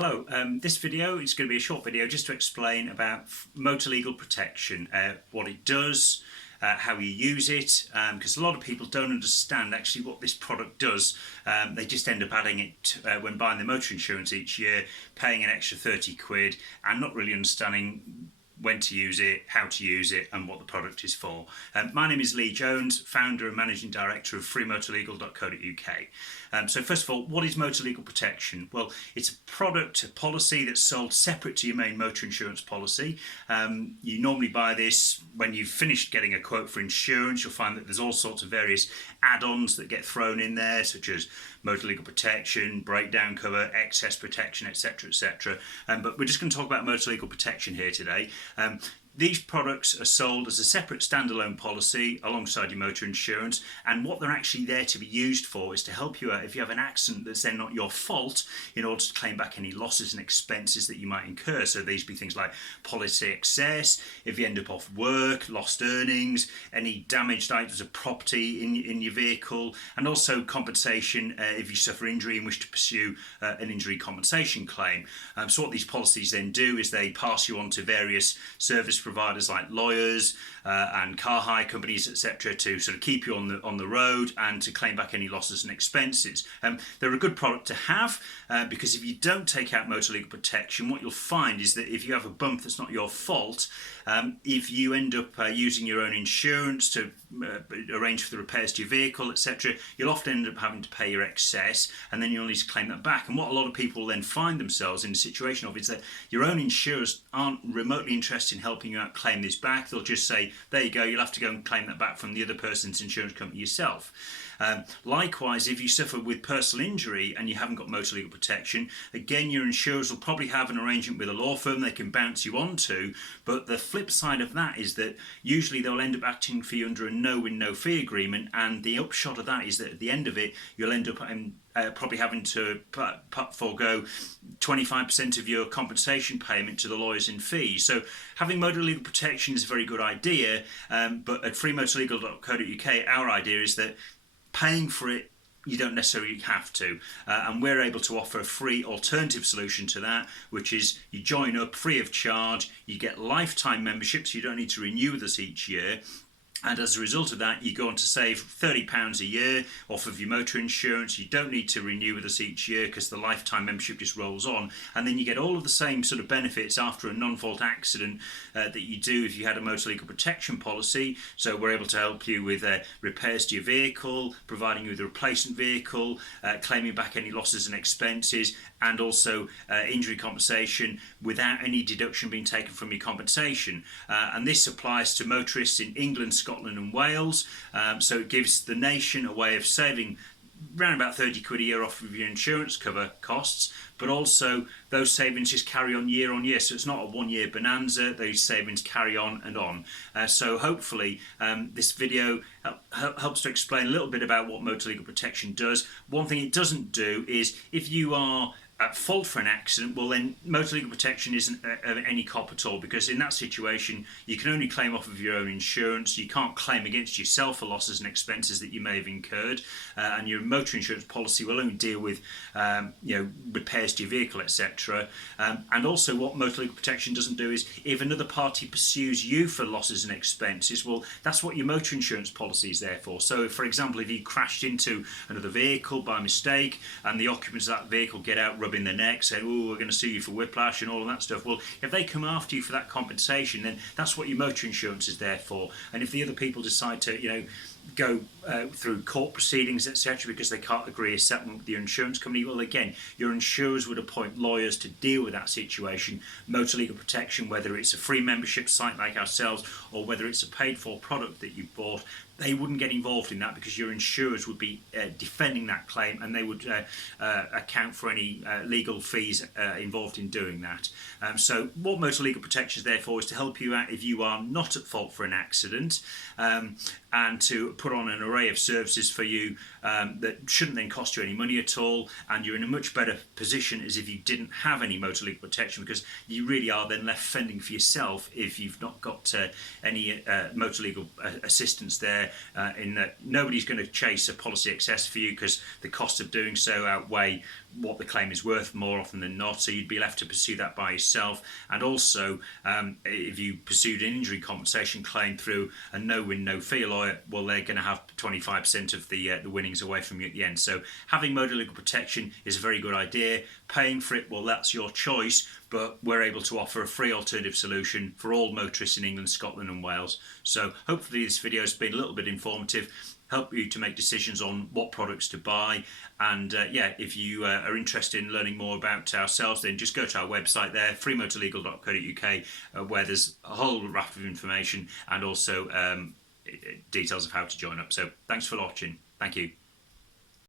Hello, this video is going to be a short video just to explain about motor legal protection, what it does, how you use it, because a lot of people don't understand actually what this product does. They just end up adding it when buying their motor insurance each year, paying an extra 30 quid and not really understanding when to use it, how to use it and what the product is for. My name is Lee Jones, founder and managing director of freemotorlegal.co.uk. So first of all, what is motor legal protection? Well, it's a product, a policy that's sold separate to your main motor insurance policy. You normally buy this when you've finished getting a quote for insurance. You'll find that there's all sorts of various add-ons that get thrown in there, such as motor legal protection, breakdown cover, excess protection, etc, etc. But we're just going to talk about motor legal protection here today. These products are sold as a separate standalone policy alongside your motor insurance, and what they're actually there to be used for is to help you out if you have an accident that's then not your fault, in order to claim back any losses and expenses that you might incur. So these be things like policy excess, if you end up off work, lost earnings, any damaged items of property in your vehicle, and also compensation if you suffer injury and wish to pursue an injury compensation claim. So what these policies then do is they pass you on to various service providers like lawyers and car hire companies, etc, to sort of keep you on the road and to claim back any losses and expenses. They're a good product to have because if you don't take out motor legal protection, what you'll find is that if you have a bump that's not your fault, if you end up using your own insurance to arrange for the repairs to your vehicle, etc, you'll often end up having to pay your excess, and then you'll need to claim that back. And what a lot of people then find themselves in a situation of is that your own insurers aren't remotely interested in helping you out claim this back. They'll just say, there you go, you'll have to go and claim that back from the other person's insurance company yourself. Likewise, if you suffer with personal injury and you haven't got motor legal protection, again, your insurers will probably have an arrangement with a law firm they can bounce you onto, but the flip side of that is that usually they'll end up acting for you under a no-win, no-fee agreement, and the upshot of that is that at the end of it, you'll end up probably having to forego 25% of your compensation payment to the lawyers in fees. So having motor legal protection is a very good idea, but at freemotorlegal.co.uk our idea is that paying for it, you don't necessarily have to, and we're able to offer a free alternative solution to that, which is you join up free of charge, you get lifetime memberships, so you don't need to renew with us each year. And as a result of that, you go on to save £30 a year off of your motor insurance. You don't need to renew with us each year because the lifetime membership just rolls on. And then you get all of the same sort of benefits after a non-fault accident that you do if you had a motor legal protection policy. So we're able to help you with repairs to your vehicle, providing you with a replacement vehicle, claiming back any losses and expenses, and also injury compensation without any deduction being taken from your compensation. And this applies to motorists in England, Scotland and Wales, so it gives the nation a way of saving around about 30 quid a year off of your insurance cover costs, but also those savings just carry on year, so it's not a one-year bonanza. Those savings carry on and on. So hopefully this video helps to explain a little bit about what motor legal protection does. One thing it doesn't do is if you are at fault for an accident, well then motor legal protection isn't any cop at all, because in that situation you can only claim off of your own insurance. You can't claim against yourself for losses and expenses that you may have incurred, and your motor insurance policy will only deal with repairs to your vehicle, etc. And also what motor legal protection doesn't do is if another party pursues you for losses and expenses, well that's what your motor insurance policy is there for. So for example, if you crashed into another vehicle by mistake and the occupants of that vehicle get out rubbing their neck, saying, oh, we're going to sue you for whiplash and all of that stuff. Well, if they come after you for that compensation, then that's what your motor insurance is there for. And if the other people decide to, go through court proceedings, etc, because they can't agree a settlement with your insurance company, well again, your insurers would appoint lawyers to deal with that situation. Motor legal protection, whether it's a free membership site like ourselves or whether it's a paid for product that you bought, they wouldn't get involved in that because your insurers would be defending that claim, and they would account for any legal fees involved in doing that. So what motor legal protection is there for is to help you out if you are not at fault for an accident, and to put on an array of services for you that shouldn't then cost you any money at all, and you're in a much better position as if you didn't have any motor legal protection, because you really are then left fending for yourself if you've not got any motor legal assistance there, in that nobody's going to chase a policy excess for you because the cost of doing so outweigh what the claim is worth more often than not, so you'd be left to pursue that by yourself. And also, if you pursued an injury compensation claim through a no-win, no-fee lawyer, well, they're going to have 25% of the winnings away from you at the end. So having motor legal protection is a very good idea. Paying for it, well, that's your choice, but we're able to offer a free alternative solution for all motorists in England, Scotland and Wales. So hopefully this video has been a little bit informative, help you to make decisions on what products to buy. And yeah, if you are interested in learning more about ourselves, then just go to our website there, freemotorlegal.co.uk, where there's a whole raft of information and also details of how to join up. So thanks for watching. Thank you.